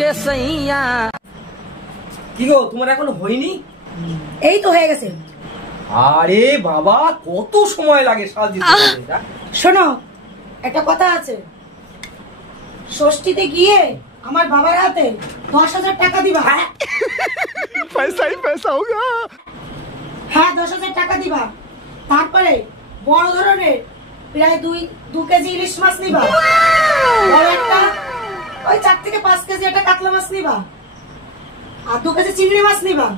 के सैया। কি গো তোমার এখনো হয়নি? এই তো হয়ে গেছে। আরে বাবা কত সময় লাগে সাজ দিতে? শোনো একটা কথা আছে, ষষ্ঠীতে গিয়ে আমার বাবার হাতে 10,000 টাকা দিবা। पैसा ही पैसा होगा। হ্যাঁ 10,000 টাকা দিবা। তারপরে বড় ধরনের প্রায় 2 কেজি ইলিশ মাছ নিবা, বড় একটা ওই 4 থেকে 5 কেজি একটা কাতলা মাছ নিবা, আর 2 কেজি চিংড়ি মাছ নিবা,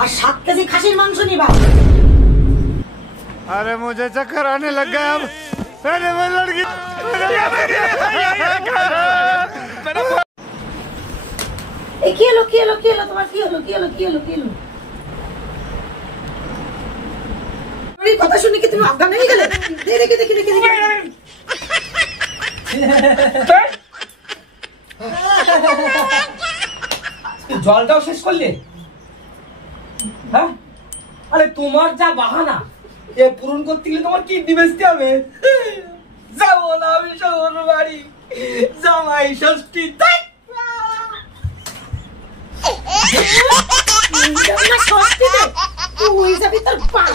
আর 7 কেজি খাসির মাংস নিবা। अरे मुझे चक्कर आने लग गया अब। अरे वो लड़की কি হলো কি হলো কি হলো তোমার কি হলো কি হলো কি হলো কি হলো? এই কথা শুনে কি তুমি অজ্ঞান হয়ে গেলে? দেখি দেখি দেখি দেখি জলটাও শেষ করলে? হ্যাঁ আরে তোমার যা বাহানা এ পূরণ করতে গেলে তোমার কিডনি বেচতে হবে। যাবো না আমি শহর বাড়ি, জামাই ষষ্ঠী। ষষ্ঠীতে তুই যাবি তোর বাপ।